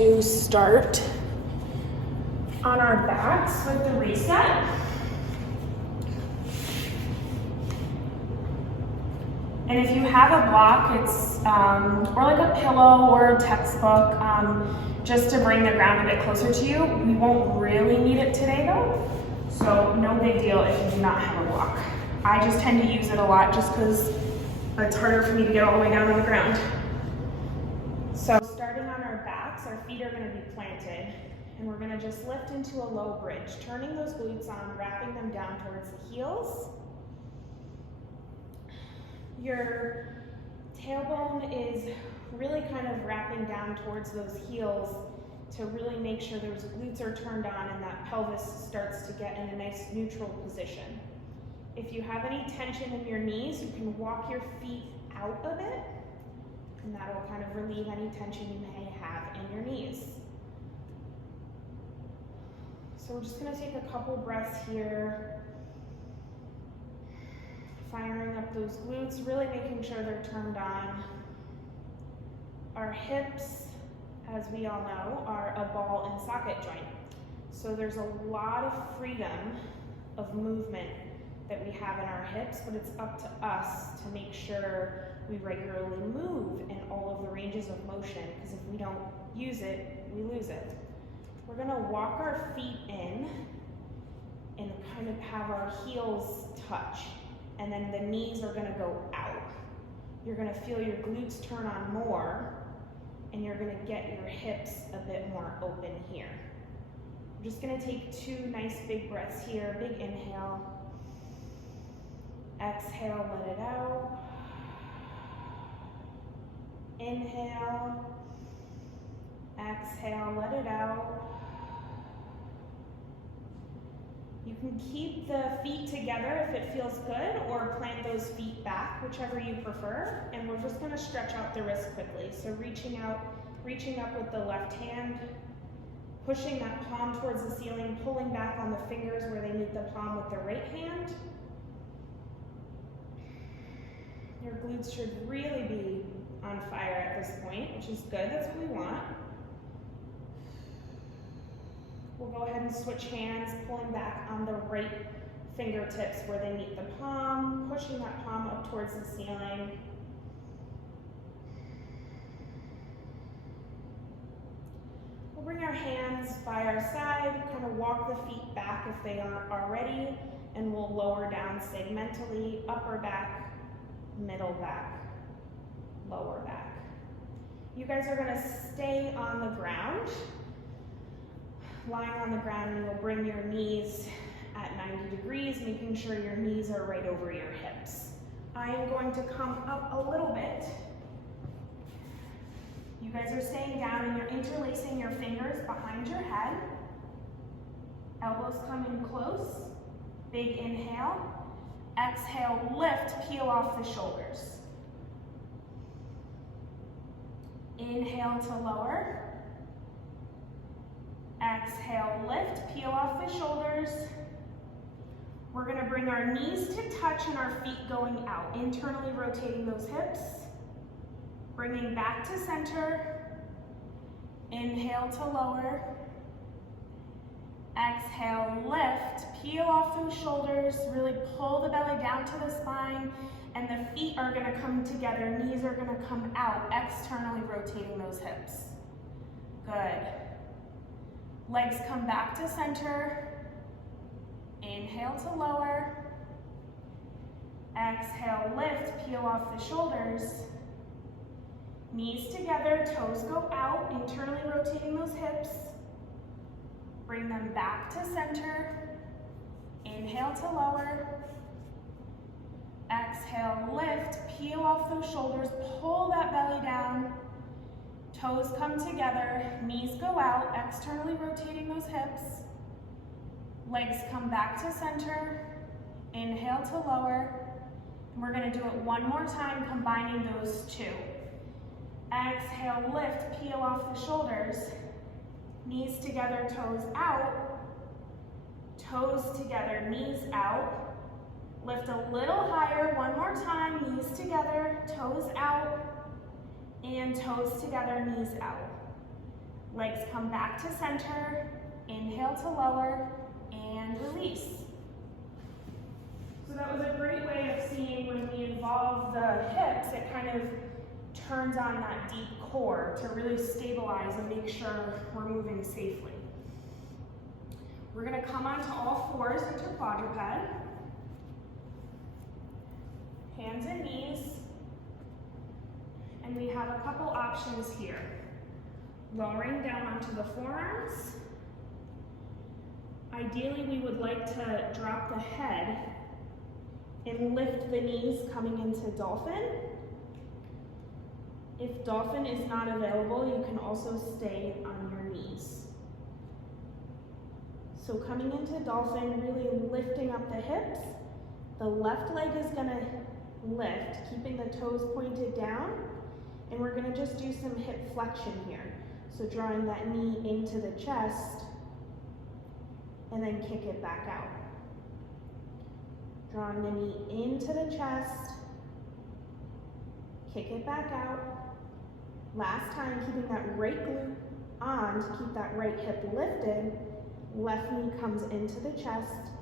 to start on our backs with the reset. And if you have a block, it's or like a pillow or a textbook, just to bring the ground a bit closer to you. We won't really need it today though, so no big deal if you do not have a block. I just tend to use it a lot just because it's harder for me to get all the way down on the ground. So starting on our backs, our feet are going to be planted, and we're going to just lift into a low bridge, turning those glutes on, wrapping them down towards the heels. Your tailbone is really kind of wrapping down towards those heels to really make sure those glutes are turned on and that pelvis starts to get in a nice neutral position. If you have any tension in your knees, you can walk your feet out a bit, and that will kind of relieve any tension you may have in your knees. So we're just going to take a couple breaths here, firing up those glutes, really making sure they're turned on. Our hips, as we all know, are a ball and socket joint. So there's a lot of freedom of movement that we have in our hips, but it's up to us to make sure we regularly move in all of the ranges of motion, because if we don't use it, we lose it. We're gonna walk our feet in and kind of have our heels touch, and then the knees are gonna go out. You're gonna feel your glutes turn on more, and you're gonna get your hips a bit more open here. I'm just gonna take 2 nice big breaths here. Big inhale. Exhale, let it out. Inhale. Exhale, let it out. You can keep the feet together if it feels good, or plant those feet back, whichever you prefer. And we're just going to stretch out the wrist quickly. So reaching up with the left hand, pushing that palm towards the ceiling, pulling back on the fingers where they meet the palm with the right hand. Your glutes should really be on fire at this point, which is good. That's what we want. We'll go ahead and switch hands, pulling back on the right fingertips where they meet the palm, pushing that palm up towards the ceiling. We'll bring our hands by our side, kind of walk the feet back if they aren't already, and we'll lower down segmentally, upper back, middle back, lower back. You guys are gonna stay on the ground, lying on the ground, and you'll bring your knees at 90 degrees, making sure your knees are right over your hips. I am going to come up a little bit. You guys are staying down and you're interlacing your fingers behind your head. Elbows come in close. Big inhale. Exhale, lift, peel off the shoulders. Inhale to lower. Exhale, lift, peel off the shoulders. We're gonna bring our knees to touch and our feet going out, internally rotating those hips. Bringing back to center. Inhale to lower. Exhale, lift, peel off those shoulders, really pull the belly down to the spine, and the feet are gonna come together, knees are gonna come out, externally rotating those hips. Good. Legs come back to center. Inhale to lower. Exhale, lift, peel off the shoulders. Knees together, toes go out, internally rotating those hips. Bring them back to center. Inhale to lower. Exhale, lift, peel off those shoulders, pull that belly down. Toes come together, knees go out, externally rotating those hips. Legs come back to center. Inhale to lower. And we're gonna do it one more time, combining those 2. Exhale, lift, peel off the shoulders. Knees together, toes out. Toes together, knees out. Lift a little higher, one more time. Knees together, toes out. And toes together, knees out. Legs come back to center, inhale to lower, and release. So that was a great way of seeing when we involve the hips, it kind of turns on that deep core to really stabilize and make sure we're moving safely. We're going to come onto all fours into quadruped. Hands and knees. And we have a couple options here. Lowering down onto the forearms. Ideally, we would like to drop the head and lift the knees coming into dolphin. If dolphin is not available, you can also stay on your knees. So coming into dolphin, really lifting up the hips. The left leg is gonna lift, keeping the toes pointed down, and we're gonna just do some hip flexion here. So drawing that knee into the chest, and then kick it back out. Drawing the knee into the chest, kick it back out. Last time, keeping that right glute on to keep that right hip lifted. Left knee comes into the chest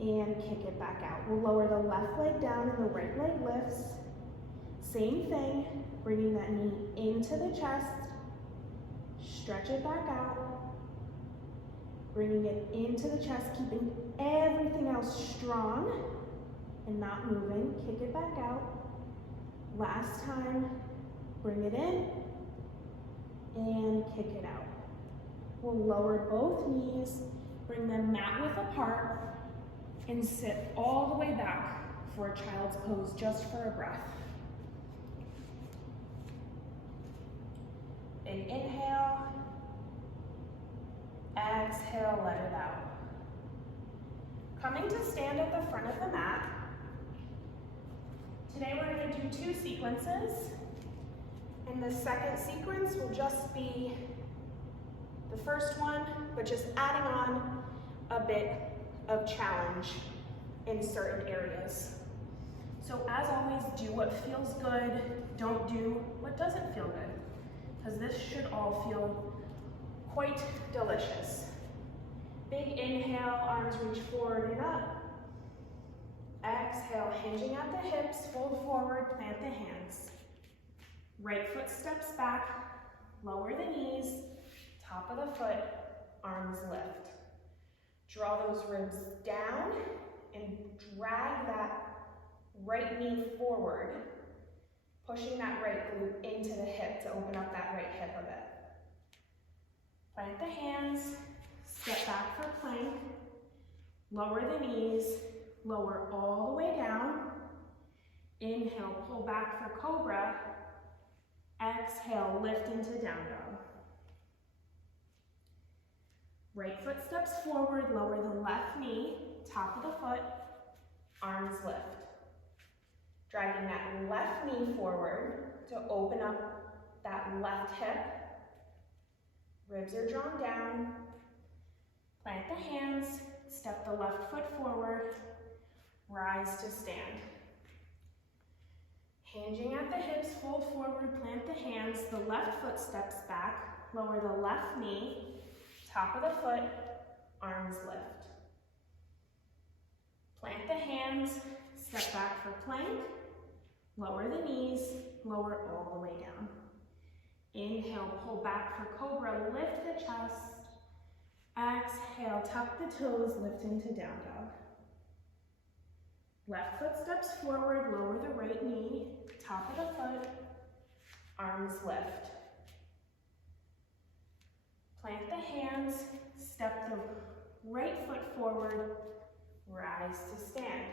and kick it back out. We'll lower the left leg down and the right leg lifts. Same thing, bringing that knee into the chest, stretch it back out, bringing it into the chest, keeping everything else strong and not moving. Kick it back out. Last time, bring it in and kick it out. We'll lower both knees, bring them mat width apart, and sit all the way back for a child's pose just for a breath. Big inhale, exhale, let it out. Coming to stand at the front of the mat. Today we're going to do 2 sequences, and the second sequence will just be the first one, but just adding on a bit of challenge in certain areas. So as always, do what feels good, don't do what doesn't feel good, because this should all feel quite delicious. Big inhale, arms reach forward and up. Exhale, hinging at the hips, fold forward, plant the hands. Right foot steps back, lower the knees, top of the foot, arms lift. Draw those ribs down and drag that right knee forward, pushing that right glute into the hip to open up that right hip a bit. Plant the hands, step back for plank, lower the knees, lower all the way down. Inhale, pull back for cobra. Exhale, lift into down dog. Right foot steps forward, lower the left knee, top of the foot, arms lift. Dragging that left knee forward to open up that left hip. Ribs are drawn down. Plant the hands, step the left foot forward, rise to stand. Hinging at the hips, fold forward, plant the hands, the left foot steps back, lower the left knee, top of the foot, arms lift. Plant the hands, step back for plank, lower the knees, lower all the way down. Inhale, pull back for cobra, lift the chest. Exhale, tuck the toes, lift into down dog. Left foot steps forward, lower the right knee, top of the foot, arms lift. Plant the hands, step the right foot forward, rise to stand.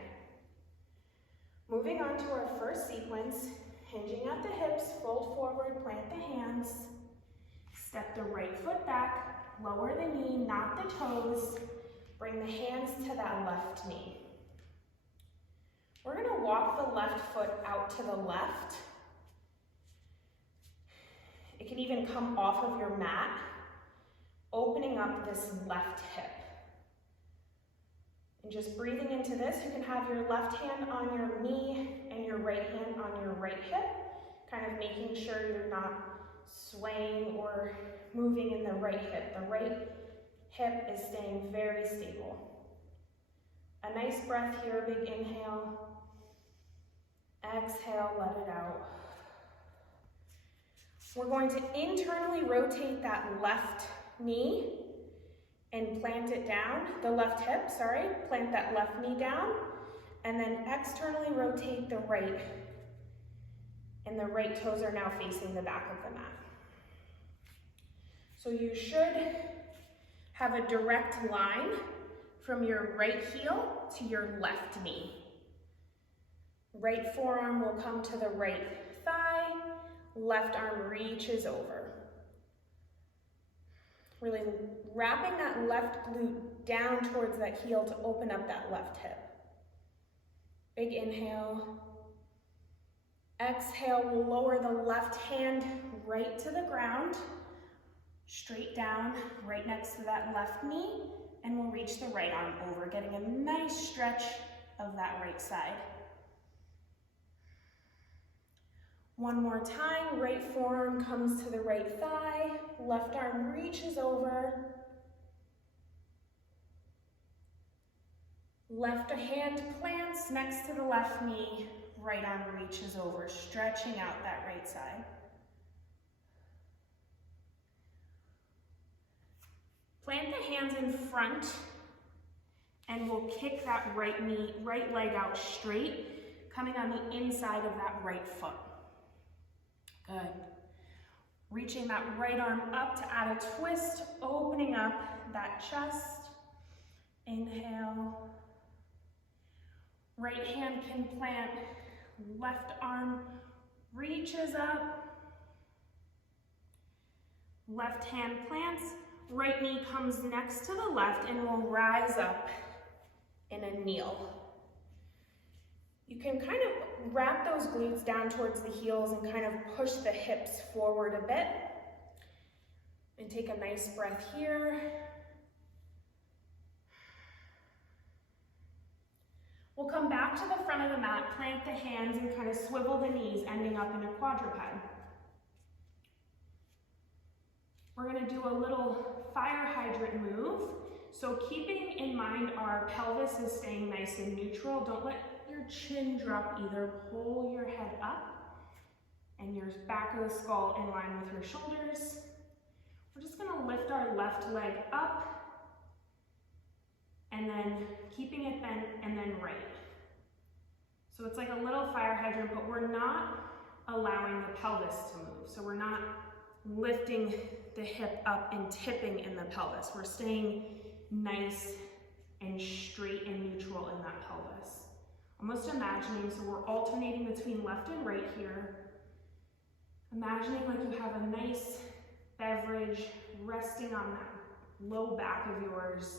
Moving on to our first sequence, hinging at the hips, fold forward, plant the hands, step the right foot back, lower the knee, not the toes, bring the hands to that left knee. We're going to walk the left foot out to the left. It can even come off of your mat, opening up this left hip. And just breathing into this, you can have your left hand on your knee and your right hand on your right hip, kind of making sure you're not swaying or moving in the right hip. The right hip is staying very stable. A nice breath here, big inhale. Exhale, let it out. We're going to internally rotate that left knee and plant it down, the left hip, sorry, plant that left knee down, and then externally rotate the right, and the right toes are now facing the back of the mat. So you should have a direct line from your right heel to your left knee. Right forearm will come to the right thigh, left arm reaches over. Really wrapping that left glute down towards that heel to open up that left hip. Big inhale. Exhale, we'll lower the left hand right to the ground, straight down, right next to that left knee, and we'll reach the right arm over, getting a nice stretch of that right side. One more time, right forearm comes to the right thigh, left arm reaches over. Left hand plants next to the left knee, right arm reaches over, stretching out that right side. Plant the hands in front and we'll kick that right leg out straight, coming on the inside of that right foot. Good. Reaching that right arm up to add a twist, opening up that chest. Inhale. Right hand can plant, left arm reaches up. Left hand plants, right knee comes next to the left and we'll rise up in a kneel. You can kind of wrap those glutes down towards the heels and kind of push the hips forward a bit. And take a nice breath here. We'll come back to the front of the mat, plant the hands and kind of swivel the knees, ending up in a quadruped. We're going to do a little fire hydrant move. So keeping in mind our pelvis is staying nice and neutral. Don't let your chin drop either. Pull your head up and your back of the skull in line with your shoulders. We're just going to lift our left leg up and then keeping it bent and then right. So it's like a little fire hydrant, but we're not allowing the pelvis to move. So we're not lifting the hip up and tipping in the pelvis. We're staying nice and straight and neutral in that pelvis. Almost imagining, so we're alternating between left and right here. Imagining like you have a nice beverage resting on that low back of yours.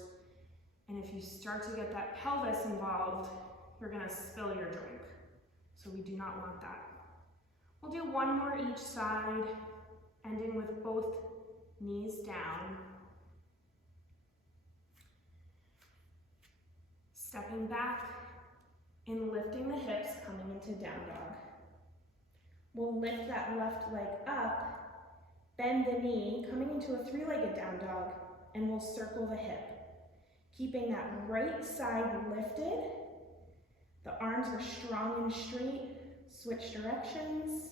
And if you start to get that pelvis involved, you're gonna spill your drink. So we do not want that. We'll do one more each side, ending with both knees down. Stepping back and lifting the hips, coming into down dog. We'll lift that left leg up, bend the knee, coming into a three-legged down dog, and we'll circle the hip. Keeping that right side lifted. The arms are strong and straight. Switch directions.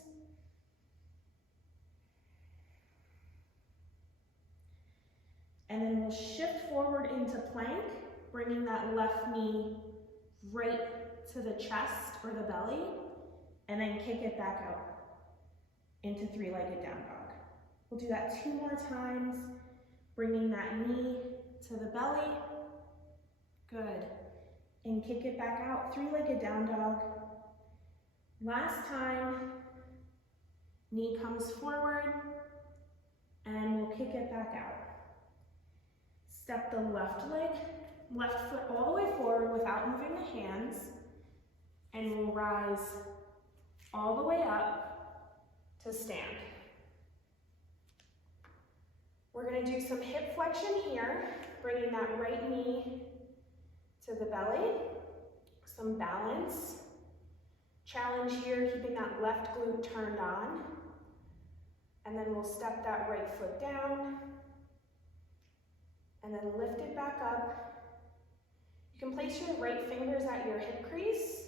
And then we'll shift forward into plank, bringing that left knee right to the chest or the belly, and then kick it back out into three-legged down dog. We'll do that 2 more times, bringing that knee to the belly. Good. And kick it back out, three-legged down dog. Last time, knee comes forward, and we'll kick it back out. Step the left foot all the way forward without moving the hands, and we'll rise all the way up to stand. We're going to do some hip flexion here, bringing that right knee to the belly, some balance. Challenge here, keeping that left glute turned on. And then we'll step that right foot down and then lift it back up. You can place your right fingers at your hip crease,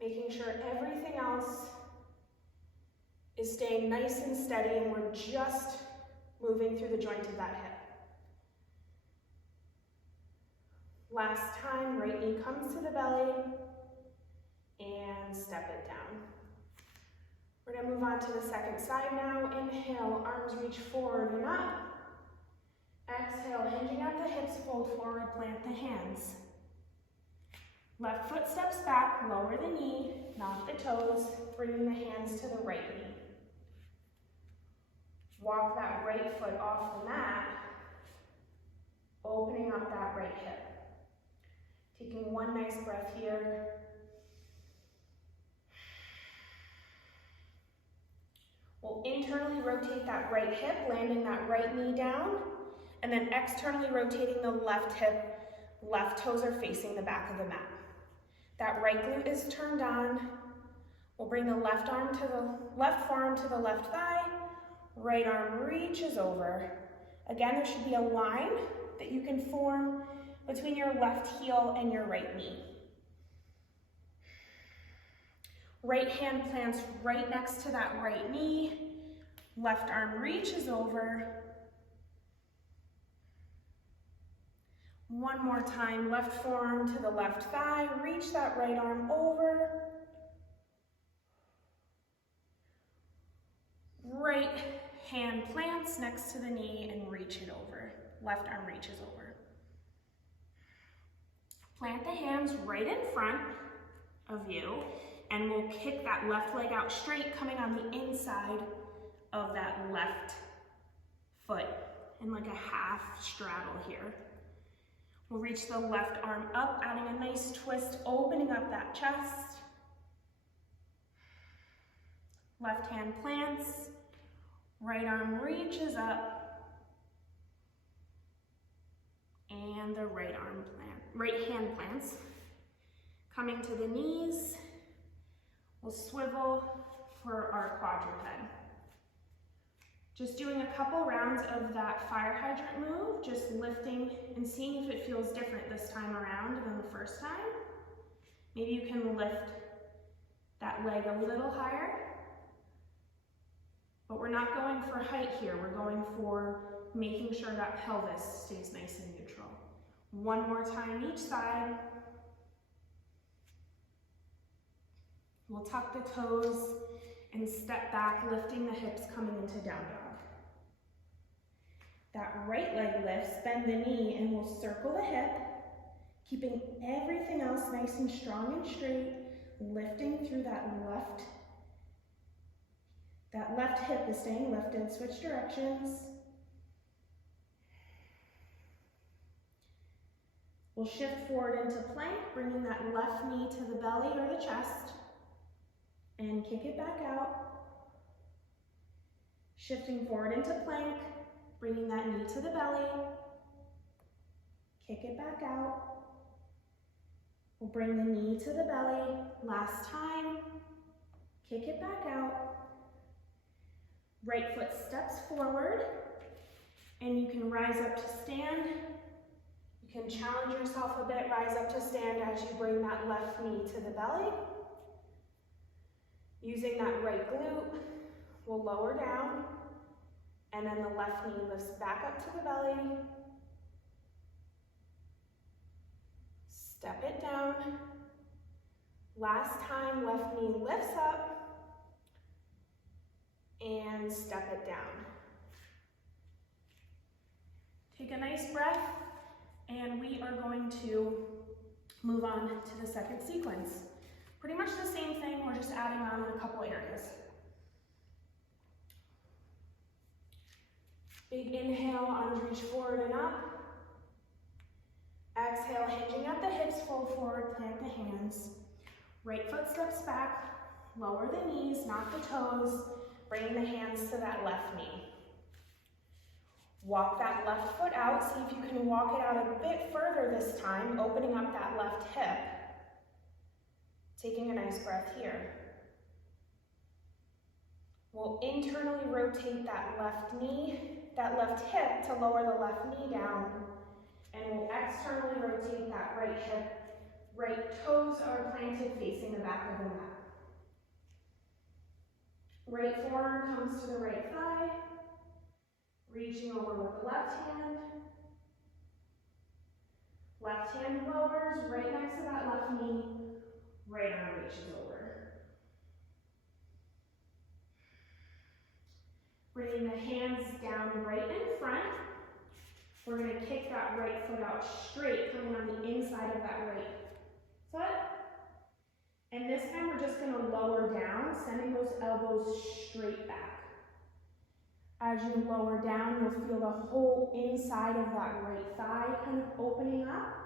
making sure everything else is staying nice and steady and we're just moving through the joint of that hip. Last time, right knee comes to the belly and step it down. We're gonna move on to the second side now. Inhale, arms reach forward and up. Exhale, hinging at the hips, fold forward, plant the hands. Left foot steps back, lower the knee, knock the toes, bringing the hands to the right knee. Walk that right foot off the mat, opening up that right hip. Taking one nice breath here. We'll internally rotate that right hip, landing that right knee down, and then externally rotating the left hip. Left toes are facing the back of the mat. That right glute is turned on. We'll bring the left forearm to the left thigh. Right arm reaches over. Again, there should be a line that you can form between your left heel and your right knee. Right hand plants right next to that right knee. Left arm reaches over. One more time, left forearm to the left thigh. Reach that right arm over. Right hand plants next to the knee and reach it over. Left arm reaches over. Plant the hands right in front of you, and we'll kick that left leg out straight, coming on the inside of that left foot in like a half straddle here. We'll reach the left arm up, adding a nice twist, opening up that chest. Left hand plants, right arm reaches up, and the right hand plants. Coming to the knees, we'll swivel for our quadruped. Just doing a couple rounds of that fire hydrant move, just lifting and seeing if it feels different this time around than the first time. Maybe you can lift that leg a little higher, but we're not going for height here. We're going for making sure that pelvis stays nice and neutral. One more time each side. We'll tuck the toes and step back, lifting the hips, coming into down dog. That right leg lifts, bend the knee, and we'll circle the hip, keeping everything else nice and strong and straight, lifting through that left. That left hip is staying lifted. Switch directions. We'll shift forward into plank, bringing that left knee to the belly or the chest, and kick it back out. Shifting forward into plank, bringing that knee to the belly, kick it back out. We'll bring the knee to the belly. Last time, kick it back out. Right foot steps forward, and you can rise up to stand. You can challenge yourself a bit, rise up to stand as you bring that left knee to the belly. Using that right glute, we'll lower down, and then the left knee lifts back up to the belly. Step it down. Last time, left knee lifts up, and step it down. Take a nice breath, and we are going to move on to the second sequence. Pretty much the same thing, we're just adding on in a couple areas. Big inhale, arms reach forward and up. Exhale, hinging at the hips, fold forward, plant the hands. Right foot steps back, lower the knees, knock the toes, bring the hands to that left knee. Walk that left foot out, see if you can walk it out a bit further this time, opening up that left hip. Taking a nice breath here. We'll internally rotate that left hip to lower the left knee down, and we'll externally rotate that right hip. Right toes are planted facing the back of the mat. Right forearm comes to the right thigh, reaching over with the left hand. Left hand lowers right next to that left knee, right arm reaches over. Bringing the hands down right in front. We're going to kick that right foot out straight, coming on the inside of that right foot. And this time we're just going to lower down, sending those elbows straight back. As you lower down, you'll feel the whole inside of that right thigh kind of opening up,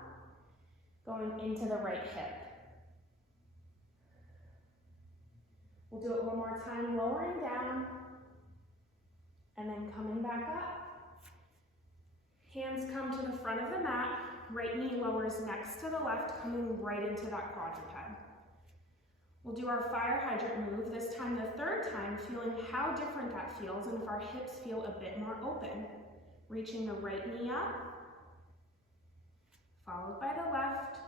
going into the right hip. We'll do it one more time, lowering down, and then coming back up. Hands come to the front of the mat, right knee lowers next to the left, coming right into that quadruped. We'll do our fire hydrant move, this time the third time, feeling how different that feels and if our hips feel a bit more open. Reaching the right knee up, followed by the left.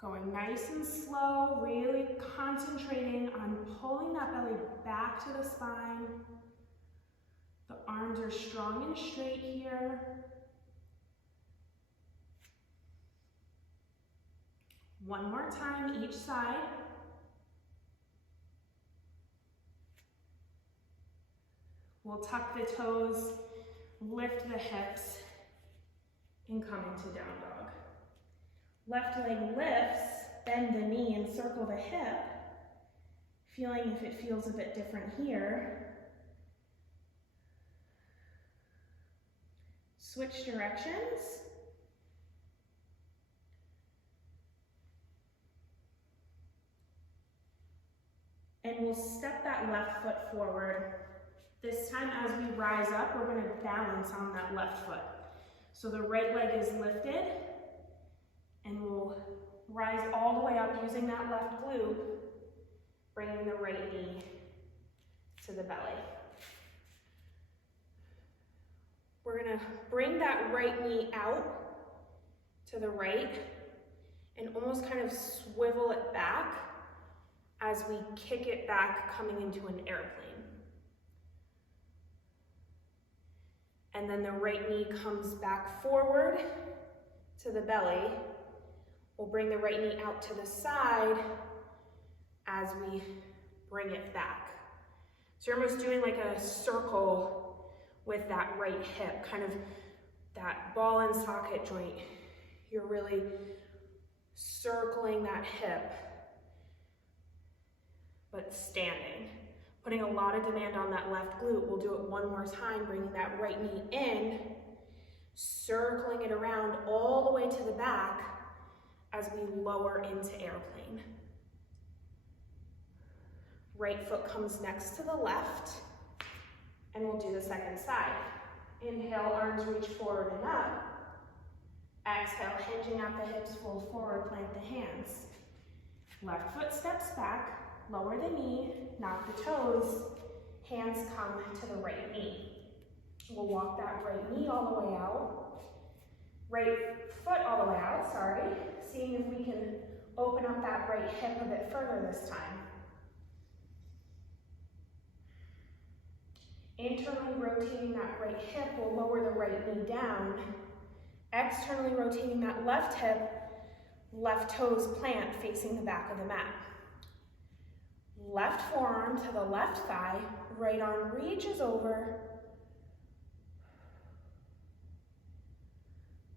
Going nice and slow, really concentrating on pulling that belly back to the spine. The arms are strong and straight here. One more time, each side. We'll tuck the toes, lift the hips, and come into down dog. Left leg lifts, bend the knee and circle the hip, feeling if it feels a bit different here. Switch directions. And we'll step that left foot forward. This time as we rise up, we're going to balance on that left foot. So the right leg is lifted, and we'll rise all the way up using that left glute, bringing the right knee to the belly. We're going to bring that right knee out to the right and almost kind of swivel it back as we kick it back, coming into an airplane. And then the right knee comes back forward to the belly. We'll bring the right knee out to the side as we bring it back. So you're almost doing like a circle with that right hip, kind of that ball and socket joint. You're really circling that hip, but standing. Putting a lot of demand on that left glute. We'll do it one more time, bringing that right knee in, circling it around all the way to the back as we lower into airplane. Right foot comes next to the left, and we'll do the second side. Inhale, arms reach forward and up. Exhale, hinging at the hips, fold forward, plant the hands. Left foot steps back. Lower the knee, knock the toes, hands come to the right knee. We'll walk that right knee all the way out, right foot all the way out, seeing if we can open up that right hip a bit further this time. Internally rotating that right hip, we'll lower the right knee down. Externally rotating that left hip, left toes plant facing the back of the mat. Left forearm to the left thigh, right arm reaches over.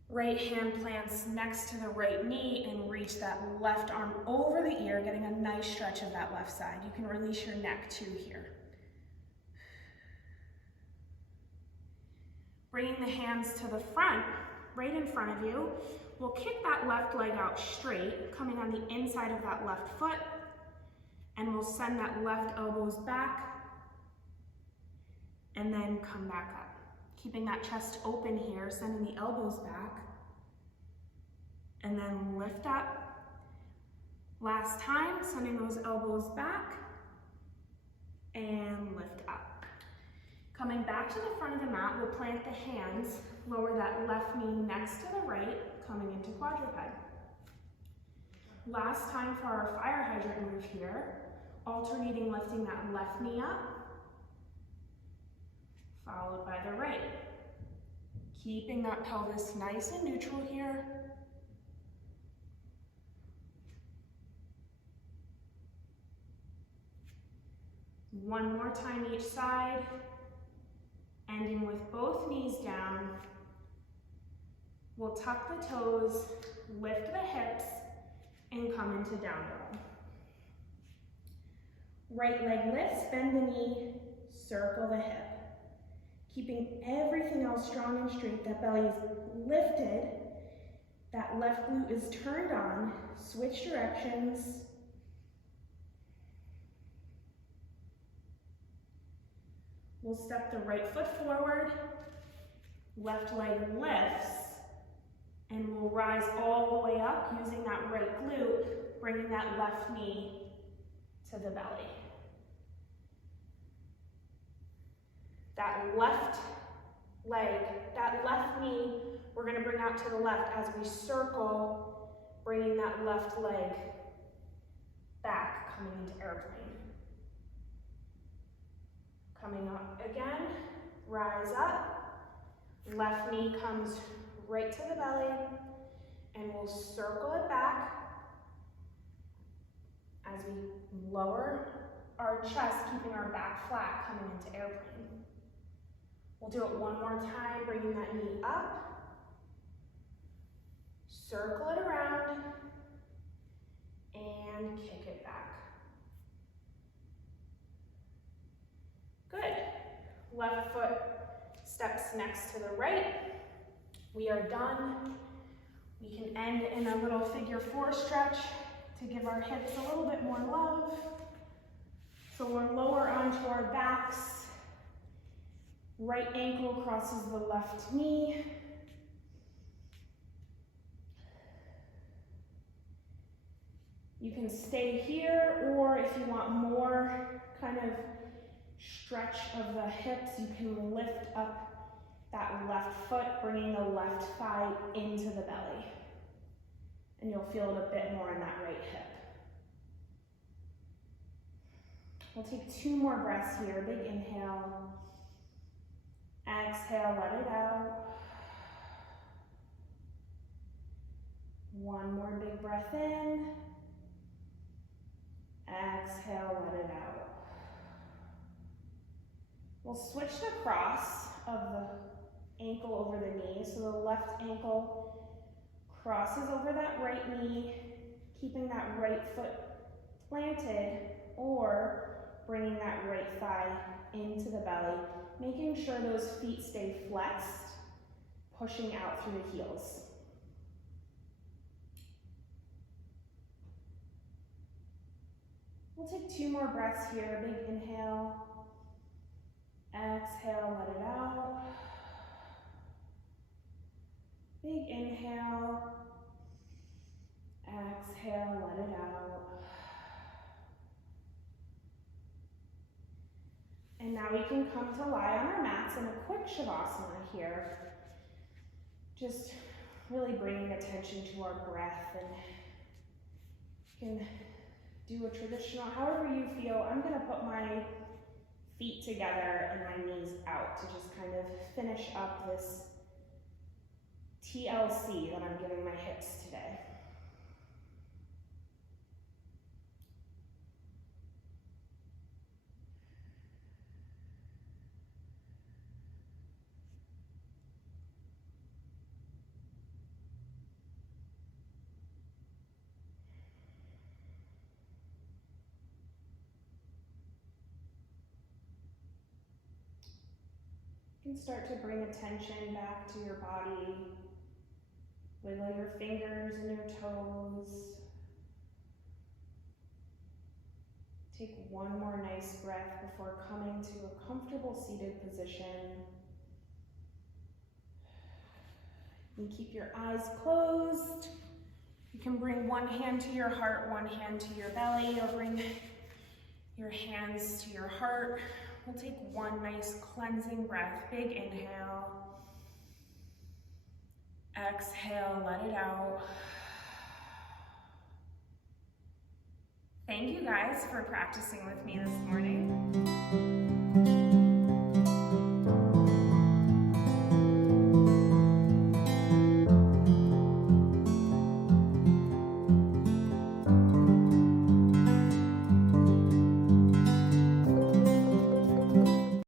Right hand plants next to the right knee and reach that left arm over the ear, getting a nice stretch of that left side. You can release your neck too here. Bringing the hands to the front, right in front of you. We'll kick that left leg out straight, coming on the inside of that left foot. And we'll send that left elbows back and then come back up. Keeping that chest open here, sending the elbows back and then lift up. Last time, sending those elbows back and lift up. Coming back to the front of the mat, we'll plant the hands, lower that left knee next to the right, coming into quadruped. Last time for our fire hydrant move here, alternating lifting that left knee up, followed by the right. Keeping that pelvis nice and neutral here. One more time each side, ending with both knees down. We'll tuck the toes, lift the hips, and come into down dog. Right leg lifts, bend the knee, circle the hip. Keeping everything else strong and straight, that belly is lifted, that left glute is turned on, switch directions. We'll step the right foot forward, left leg lifts, and we'll rise all the way up using that right glute, bringing that left knee to the belly. That left leg, that left knee, we're gonna bring out to the left as we circle, bringing that left leg back, coming into airplane. Coming up again, rise up, left knee comes right to the belly, and we'll circle it back as we lower our chest, keeping our back flat, coming into airplane. We'll do it one more time, bringing that knee up, circle it around, and kick it back. Good. Left foot steps next to the right. We are done. We can end in a little figure 4 stretch to give our hips a little bit more love. So we're lower onto our backs. Right ankle crosses the left knee. You can stay here, or if you want more kind of stretch of the hips, you can lift up that left foot, bringing the left thigh into the belly. And you'll feel it a bit more in that right hip. We'll take 2 more breaths here. Big inhale. Exhale, let it out. One more big breath in. Exhale, let it out. We'll switch the cross of the ankle over the knee. So the left ankle crosses over that right knee, keeping that right foot planted, or bringing that right thigh into the belly, making sure those feet stay flexed, pushing out through the heels. We'll take 2 more breaths here. Big inhale. Exhale, let it out. Big inhale. Exhale, let it out. And now we can come to lie on our mats in a quick shavasana here. Just really bringing attention to our breath, and you can do a traditional, however you feel. I'm gonna put my feet together and my knees out to just kind of finish up this TLC that I'm giving my hips today. You can start to bring attention back to your body. Wiggle your fingers and your toes. Take one more nice breath before coming to a comfortable seated position. You can keep your eyes closed. You can bring one hand to your heart, one hand to your belly, or bring your hands to your heart. We'll take one nice cleansing breath. Big inhale. Exhale, let it out. Thank you guys for practicing with me this morning.